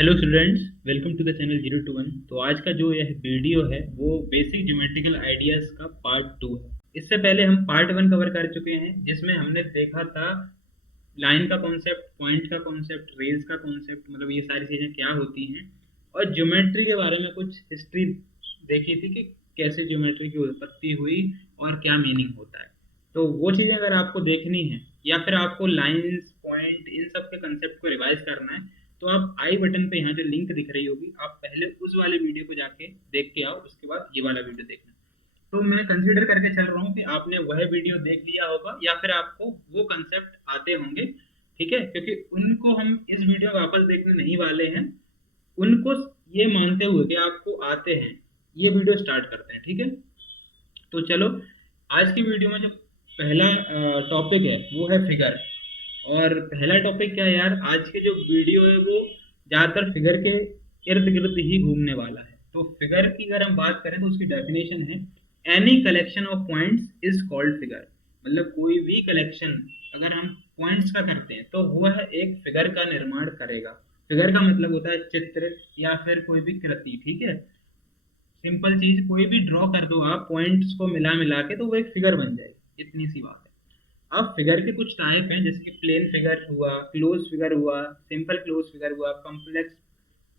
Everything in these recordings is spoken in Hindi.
Hello students, welcome to the channel 0 to 1। तो आज का जो यह वीडियो है वो बेसिक ज्योमेट्रिकल आइडियाज का पार्ट 2 है। इससे पहले हम पार्ट 1 कवर कर चुके हैं जिसमें हमने देखा था लाइन का कॉन्सेप्ट, पॉइंट का कॉन्सेप्ट, रेज का कॉन्सेप्ट, मतलब ये सारी चीज़ें क्या होती हैं, और ज्योमेट्री के बारे में कुछ हिस्ट्री देखी थी कि कैसे ज्योमेट्री की उत्पत्ति हुई और क्या मीनिंग होता है। तो वो चीज़ें अगर आपको देखनी है या फिर आपको लाइंस, पॉइंट, इन सब के कंसेप्ट को रिवाइज करना है तो आप आई बटन पे यहाँ जो लिंक दिख रही होगी आप पहले उस वाले वीडियो को जाके देख के आओ, उसके बाद ये वाला वीडियो देखना। तो मैं कंसीडर करके चल रहा हूँ कि आपने वह वीडियो देख लिया होगा या फिर आपको वो कंसेप्ट आते होंगे। ठीक है, क्योंकि उनको हम इस वीडियो में वापस देखने नहीं वाले हैं। उनको ये मानते हुए कि आपको आते हैं, ये वीडियो स्टार्ट करते हैं। ठीक है, तो चलो आज की वीडियो में जो पहला टॉपिक है वो है फिगर। और पहला टॉपिक क्या है यार, आज के जो वीडियो है वो ज्यादातर फिगर के इर्द गिर्द ही घूमने वाला है। तो फिगर की अगर हम बात करें तो उसकी डेफिनेशन है any collection of points is called figure. मतलब कोई भी कलेक्शन अगर हम पॉइंट्स का करते हैं तो वह एक फिगर का निर्माण करेगा। फिगर का मतलब होता है चित्र या फिर कोई भी कृति। ठीक है, सिंपल चीज कोई भी ड्रॉ कर दो आप पॉइंट्स को मिला मिला के तो वो एक फिगर बन जाएगी, इतनी सी बात है। अब फिगर के कुछ टाइप हैं, जैसे कि प्लेन फिगर हुआ, क्लोज फिगर हुआ, सिंपल क्लोज फिगर हुआ, कॉम्प्लेक्स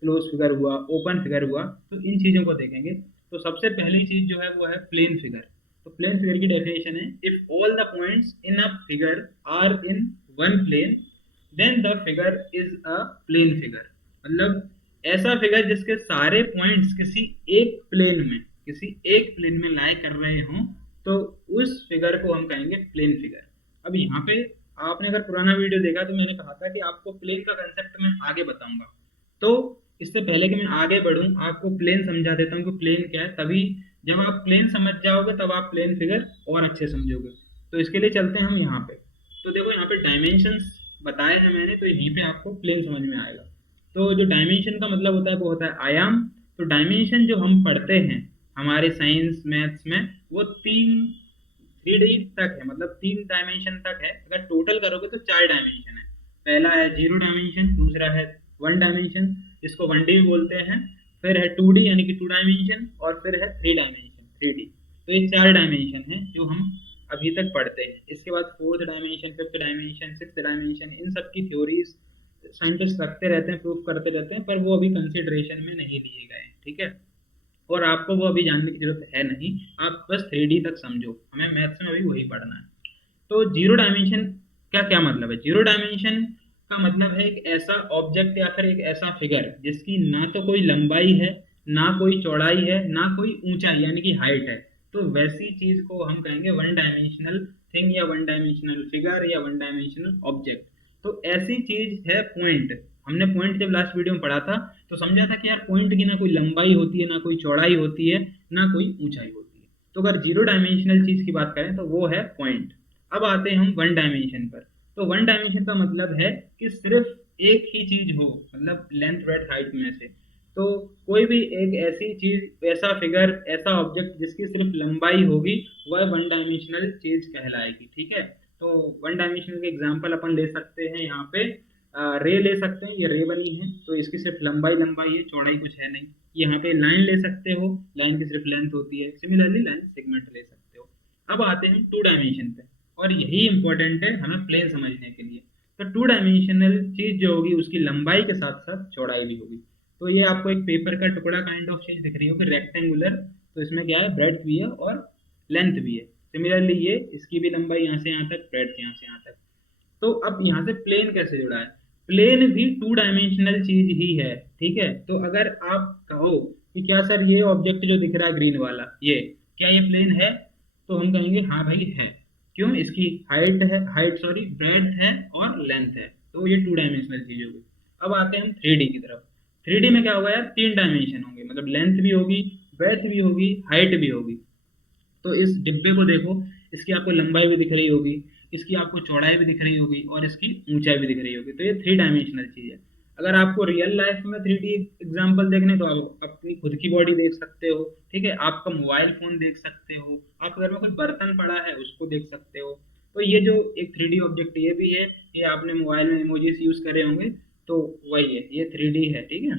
क्लोज फिगर हुआ, ओपन फिगर हुआ। तो इन चीजों को देखेंगे। तो सबसे पहली चीज जो है वो है प्लेन फिगर। तो प्लेन फिगर की डेफिनेशन है if all the points in a figure are in one plane then the figure is a plane figure. मतलब ऐसा फिगर जिसके सारे पॉइंट्स किसी एक प्लेन में लाई कर रहे हों तो उस फिगर को हम कहेंगे प्लेन फिगर। अब यहाँ पे आपने अगर पुराना वीडियो देखा तो मैंने कहा था कि आपको प्लेन का कंसेप्ट मैं आगे बताऊंगा। तो इससे पहले कि मैं आगे बढ़ूं आपको प्लेन समझा देता हूँ कि प्लेन क्या है, तभी जब आप प्लेन समझ जाओगे तब आप प्लेन फिगर और अच्छे समझोगे। तो इसके लिए चलते हैं हम यहाँ पे। तो देखो यहाँ पे डायमेंशंस बताए हैं मैंने, तो यहीं पे आपको प्लेन समझ में आएगा। तो जो डायमेंशन का मतलब होता है वो होता है आयाम। तो डायमेंशन जो हम पढ़ते हैं हमारे साइंस मैथ्स में वो 3D तक है, मतलब 3 डायमेंशन तक है। अगर टोटल करोगे तो 4 डायमेंशन है। पहला है 0 डायमेंशन, दूसरा है 1 डायमेंशन, इसको 1D भी बोलते हैं। फिर है 2D यानी कि 2 डायमेंशन, और फिर है 3 डायमेंशन, 3D। तो ये 4 डायमेंशन है जो हम अभी तक पढ़ते हैं। इसके बाद 4th dimension, 5th dimension, 6th dimension, इन सब की थ्योरीज साइंटिस्ट रखते रहते हैं, प्रूफ करते रहते हैं, पर वो अभी कंसिडरेशन में नहीं लिए गए। ठीक है, और आपको वो अभी जानने की जरूरत है नहीं। आप बस 3D तक समझो, हमें मैथ्स में अभी वही पढ़ना है। तो 0 डायमेंशन का क्या मतलब है? 0 डायमेंशन का मतलब है एक ऐसा ऑब्जेक्ट या फिर एक ऐसा फिगर जिसकी ना तो कोई लंबाई है, ना कोई चौड़ाई है, ना कोई ऊंचाई यानी कि हाइट है। तो वैसी चीज को हम कहेंगे 1 डायमेंशनल थिंग या 1 डायमेंशनल फिगर या 1 डायमेंशनल ऑब्जेक्ट। तो ऐसी चीज है पॉइंट। हमने पॉइंट जब लास्ट वीडियो में पढ़ा था तो समझा था कि यार पॉइंट की ना कोई लंबाई होती है, ना कोई चौड़ाई होती है, ना कोई ऊंचाई होती है। तो अगर 0 डायमेंशनल चीज की बात करें तो वो है पॉइंट। अब आते हैं हम 1 डायमेंशन पर। तो 1 डायमेंशन का मतलब है कि सिर्फ एक ही चीज हो, मतलब लेंथ ब्रेड्थ हाइट में से। तो कोई भी एक ऐसी चीज, ऐसा फिगर, ऐसा ऑब्जेक्ट जिसकी सिर्फ लंबाई होगी वह 1 डायमेंशनल चीज कहलाएगी। ठीक है, तो 1 डायमेंशनल के एग्जाम्पल अपन ले सकते हैं यहाँ पे। रे ले सकते हैं, ये रे बनी है तो इसकी सिर्फ लंबाई लंबाई है, चौड़ाई कुछ है नहीं। यहाँ पे लाइन ले सकते हो, लाइन की सिर्फ लेंथ होती है। सिमिलरली लाइन सेगमेंट ले सकते हो। अब आते हैं 2 डायमेंशन पे, और यही इंपॉर्टेंट है हमें प्लेन समझने के लिए। तो 2 डायमेंशनल चीज जो होगी उसकी लंबाई के साथ साथ चौड़ाई भी होगी। तो ये आपको एक पेपर का टुकड़ा काइंड ऑफ चीज दिख रही होगी, रेक्टेंगुलर। तो इसमें क्या है, ब्रेड्थ भी है और लेंथ भी है। सिमिलरली ये इसकी भी लंबाई यहाँ से यहाँ तक, ब्रेड्थ यहाँ से यहाँ तक। तो अब यहाँ से प्लेन कैसे जुड़ा है? प्लेन भी 2 डायमेंशनल चीज ही है। ठीक है, तो अगर आप कहो कि क्या सर ये ऑब्जेक्ट जो दिख रहा है ग्रीन वाला, ये क्या ये प्लेन है? तो हम कहेंगे हाँ भाई है। क्यों? इसकी हाइट है, हाइट सॉरी ब्रेड्थ है और लेंथ है, तो ये 2 डायमेंशनल चीज होगी। अब आते हैं हम 3D की तरफ। 3D में क्या होगा यार, 3 डायमेंशन होंगे, मतलब लेंथ भी होगी, ब्रेड्थ भी होगी, हाइट भी होगी। तो इस डिब्बे को देखो, इसकी आपको लंबाई भी दिख रही होगी, इसकी आपको चौड़ाई भी दिख रही होगी, और इसकी ऊंचाई भी दिख रही होगी। तो ये 3 डायमेंशनल चीज है। अगर आपको रियल लाइफ में 3D एग्जाम्पल देखने तो आप अपनी खुद की बॉडी देख सकते हो। ठीक है, आपका मोबाइल फोन देख सकते हो, आपके घर में कोई बर्तन पड़ा है उसको देख सकते हो। तो ये जो एक 3D ऑब्जेक्ट ये भी है, ये आपने मोबाइल में इमोजीज यूज करे होंगे, तो वही है, ये 3D है, ठीक है।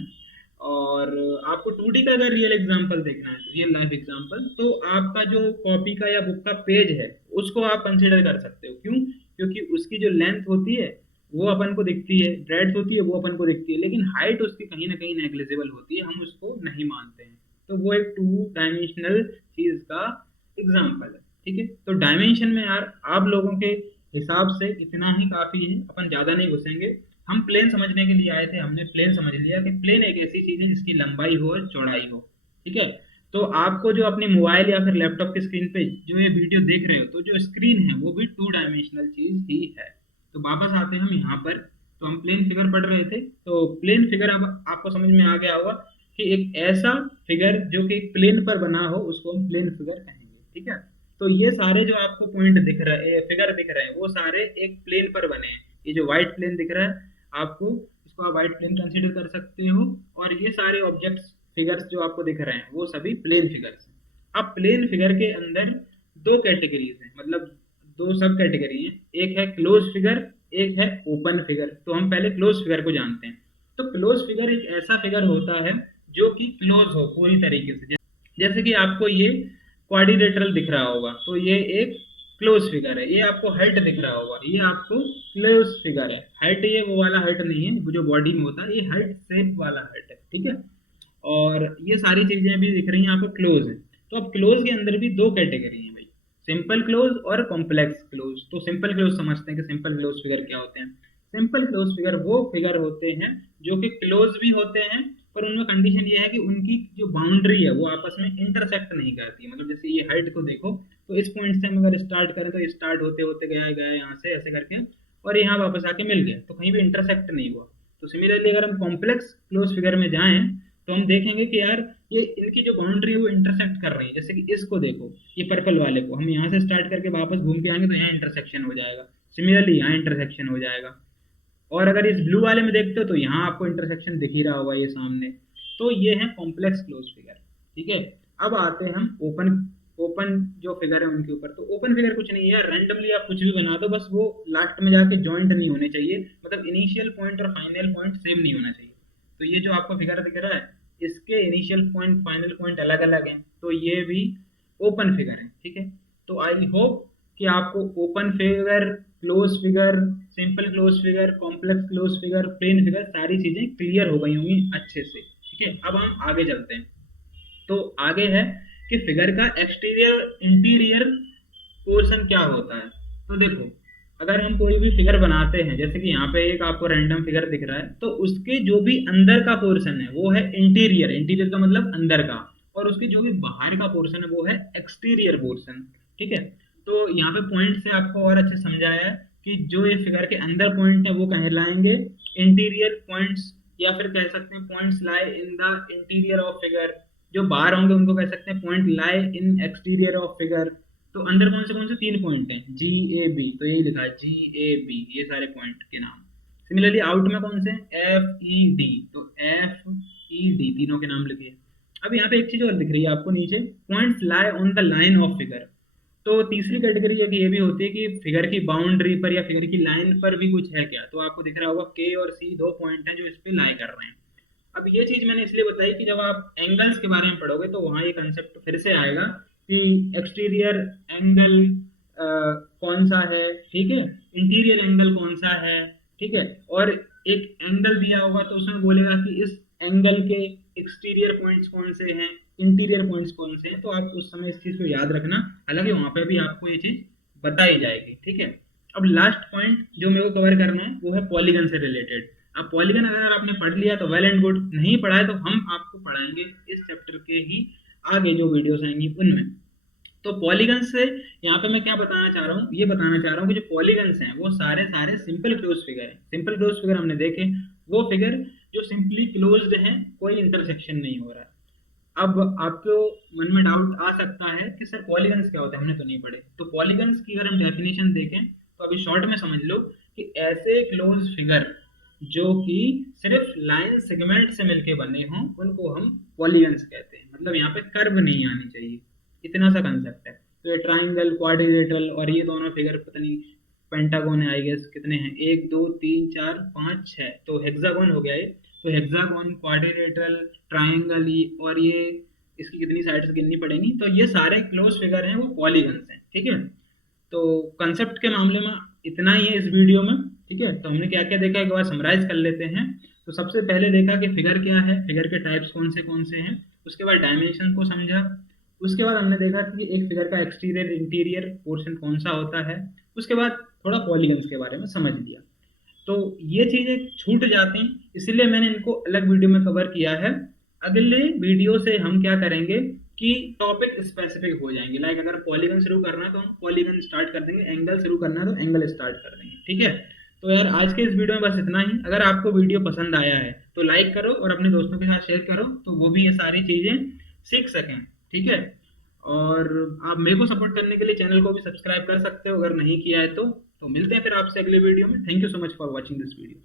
और आपको 2D का अगर रियल एग्जांपल देखना है, रियल लाइफ एग्जांपल, तो आपका जो कॉपी का या बुक का पेज है उसको आप कंसिडर कर सकते हो। क्यों? क्योंकि उसकी जो लेंथ होती है वो अपन को दिखती है, ब्रेड्थ होती है वो अपन को दिखती है, लेकिन हाइट उसकी कहीं ना कहीं नेग्लिजिबल होती है, हम उसको नहीं मानते हैं। तो वो एक 2 डायमेंशनल चीज का एग्जाम्पल है, ठीक है। तो डायमेंशन में यार आप लोगों के हिसाब से इतना ही काफी है, अपन ज्यादा नहीं घुसेंगे। हम प्लेन समझने के लिए आए थे, हमने प्लेन समझ लिया कि प्लेन एक ऐसी चीज है जिसकी लंबाई हो और चौड़ाई हो, ठीक है। तो आपको जो अपने मोबाइल या फिर लैपटॉप की स्क्रीन पे जो ये वीडियो देख रहे हो, तो जो स्क्रीन है वो भी 2 डायमेंशनल चीज ही है। तो वापस आते हैं हम यहाँ पर। तो हम प्लेन फिगर पढ़ रहे थे, तो प्लेन फिगर अब आपको समझ में आ गया होगा कि एक ऐसा फिगर जो कि एक प्लेन पर बना हो उसको हम प्लेन फिगर कहेंगे, ठीक है। तो ये सारे जो आपको पॉइंट दिख रहे हैं, फिगर दिख रहे हैं, वो सारे एक प्लेन पर बने हैं। ये जो व्हाइट प्लेन दिख रहा है आपको, इसको आप व्हाइट प्लेन कंसीडर कर सकते हो। और ये सारे ऑब्जेक्ट्स फिगर्स जो आपको दिख रहे हैं वो सभी प्लेन फिगर्स हैं। अब प्लेन फिगर के अंदर दो कैटेगरीज हैं, मतलब दो सब कैटेगरी हैं। एक है क्लोज फिगर, एक है ओपन फिगर। तो हम पहले क्लोज फिगर को जानते हैं। तो क्लोज फिगर एक ऐसा फिगर होता है जो कि क्लोज हो पूरी तरीके से। जैसे कि आपको ये क्वाड्रिलेटरल दिख रहा होगा, तो ये एक क्लोज फिगर है। ये आपको हाइट दिख रहा होगा, ये आपको क्लोज फिगर है। हाइट ये वो वाला हाइट नहीं है वो जो बॉडी में होता है, ये हाइट शेप वाला हाइट है, ठीक है। और ये सारी चीजें भी दिख रही हैं आपको क्लोज है। तो अब क्लोज के अंदर भी दो कैटेगरी है भाई, सिंपल क्लोज और कॉम्प्लेक्स क्लोज। तो सिंपल क्लोज समझते हैं कि सिंपल क्लोज फिगर क्या होते हैं। सिंपल क्लोज फिगर वो फिगर होते हैं जो कि क्लोज भी होते हैं, पर उनमें कंडीशन ये है कि उनकी जो बाउंड्री है वो आपस में इंटरसेक्ट नहीं करती। मतलब जैसे ये हाइट को देखो, तो इस पॉइंट से हम अगर स्टार्ट करें तो ये स्टार्ट होते होते गया गया यहाँ से ऐसे करके, और यहाँ वापस आके मिल गया, तो कहीं भी इंटरसेक्ट नहीं हुआ। तो सिमिलरली अगर हम कॉम्प्लेक्स क्लोज फिगर में जाएं तो हम देखेंगे कि यार ये इनकी जो बाउंड्री है वो इंटरसेक्ट कर रही है। जैसे कि इसको देखो, ये पर्पल वाले को हम यहाँ से स्टार्ट करके वापस घूम के आएंगे तो यहाँ इंटरसेक्शन हो जाएगा, सिमिलरली यहाँ इंटरसेक्शन हो जाएगा। और अगर इस ब्लू वाले में देखते हो तो यहाँ आपको इंटरसेक्शन दिख ही रहा होगा ये सामने। तो ये है कॉम्प्लेक्स क्लोज फिगर, ठीक है। अब आते हैं हम ओपन ओपन जो फिगर है उनके ऊपर। तो ओपन फिगर कुछ नहीं है, रैंडमली आप कुछ भी बना दो, बस वो लास्ट में जाके जॉइंट नहीं होने चाहिए, मतलब इनिशियल पॉइंट और फाइनल पॉइंट सेम नहीं होना चाहिए। तो ये जो आपको फिगर दिख रहा है, इसके इनिशियल पॉइंट फाइनल पॉइंट अलग अलग हैं, तो ये भी ओपन फिगर है, ठीक है। तो आई होप कि आपको open figure, close figure, simple close figure, complex close figure, plane figure, सारी चीजें क्लियर हो गई होंगी अच्छे से, ठीक है। अब हम आगे चलते हैं। तो आगे है कि फिगर का एक्सटीरियर इंटीरियर पोर्शन क्या होता है। तो देखो, अगर हम कोई भी फिगर बनाते हैं, जैसे कि यहाँ पे एक आपको रैंडम फिगर दिख रहा है, तो उसके जो भी अंदर का पोर्शन है वो है इंटीरियर। इंटीरियर का मतलब अंदर का, और उसके जो भी बाहर का पोर्शन है वो है एक्सटीरियर पोर्शन, ठीक है। तो यहाँ पे पॉइंट से आपको और अच्छे समझाया है कि जो ये फिगर के अंदर पॉइंट है वो कहलाएंगे इंटीरियर पॉइंट्स, या फिर कह सकते हैं points lie in the interior of figure. जो बाहर होंगे उनको कह सकते हैं point lie in exterior of figure. तो अंदर कौन से 3 पॉइंट हैं, जी ए बी, तो यही लिखा है जी ए बी, ये सारे पॉइंट के नाम। सिमिलरली आउट में कौन से, एफ ई डी, तो एफ ई डी तीनों के नाम लिखे। अब यहाँ पे एक चीज और दिख रही है आपको नीचे, points lie on the line of figure. तो तीसरी कैटेगरी है कि ये भी होती है कि फिगर की बाउंड्री पर या फिगर की लाइन पर भी कुछ है क्या। तो आपको दिख रहा होगा के और सी 2 पॉइंट हैं जो इस पे लाई कर रहे हैं। अब ये चीज मैंने इसलिए बताई कि जब आप एंगल्स के बारे में पढ़ोगे तो वहां ये कंसेप्ट फिर से आएगा कि एक्सटीरियर एंगल कौन सा है, ठीक है, इंटीरियर एंगल कौन सा है, ठीक है। और एक एंगल दिया होगा तो उसमें बोलेगा कि इस एंगल के एक्सटीरियर पॉइंट्स कौन से हैं, इंटीरियर पॉइंट्स कौन से हैं। तो आप उस समय इस चीज को याद रखना, हालांकि वहां पे भी आपको ये चीज बताई जाएगी, ठीक है। अब लास्ट पॉइंट जो मेरे को कवर करना है वो है पॉलीगन से रिलेटेड। अब पॉलीगन अगर आपने पढ़ लिया तो वेल एंड गुड, नहीं पढ़ा है तो हम आपको पढ़ाएंगे इस चैप्टर के ही आगे जो वीडियोस आएंगी उनमें। तो पॉलीगन से यहाँ पे मैं क्या बताना चाह रहा हूँ, ये बताना चाह रहा हूँ कि जो पॉलीगन्स हैं वो सारे सारे सिंपल क्लोज फिगर है। सिंपल क्लोज फिगर हमने देखे, वो फिगर जो सिंपली क्लोज्ड हैं, कोई इंटरसेक्शन नहीं हो रहा है। अब आपको मन में डाउट आ सकता है कि सर पॉलीगन्स क्या होते हैं, हमने तो नहीं पढ़े। तो पॉलीगन्स की अगर हम डेफिनेशन देखें तो अभी शॉर्ट में समझ लो कि ऐसे क्लोज फिगर जो कि सिर्फ लाइन सेगमेंट से मिलके बने हों उनको हम पॉलीगन्स कहते हैं। मतलब यहाँ पे कर्व नहीं आनी चाहिए, इतना सा कंसेप्ट है। तो ये ट्राइंगल, क्वाड्रिलेटरल और ये दोनों फिगर पता नहीं पेंटागन है आई गेस, कितने हैं, 1 2 3 4 5 6, तो हेक्सागन हो गया ये। तो हेक्सागन, क्वाड्रिलेटरल, ट्राइंगल, और ये इसकी कितनी साइड्स गिननी पड़ेंगी, तो ये सारे क्लोज फिगर हैं वो पॉलीगन्स हैं, ठीक है। तो कंसेप्ट के मामले में इतना ही है इस वीडियो में, ठीक है। तो हमने क्या क्या देखा एक बार समराइज कर लेते हैं। तो सबसे पहले देखा कि फिगर क्या है, फिगर के टाइप्स कौन से हैं, उसके बाद डायमेंशन को समझा, उसके बाद हमने देखा कि एक फिगर का एक्सटीरियर इंटीरियर पोर्शन कौन सा होता है, उसके बाद थोड़ा पॉलीगन्स के बारे में समझ लिया। तो ये चीजें छूट जाती हैं, इसलिए मैंने इनको अलग वीडियो में कवर किया है। अगले वीडियो से हम क्या करेंगे कि टॉपिक स्पेसिफिक हो जाएंगे, लाइक अगर पॉलीगन शुरू करना है तो हम पॉलीगन स्टार्ट कर देंगे, एंगल शुरू करना है तो एंगल स्टार्ट कर देंगे, ठीक है। तो यार आज के इस वीडियो में बस इतना ही। अगर आपको वीडियो पसंद आया है तो लाइक करो और अपने दोस्तों के साथ शेयर करो, तो वो भी ये सारी चीजें सीख सकें, ठीक है। और आप मेरे को सपोर्ट करने के लिए चैनल को भी सब्सक्राइब कर सकते हो अगर नहीं किया है तो मिलते हैं फिर आपसे अगले वीडियो में। Thank you so much for watching this video.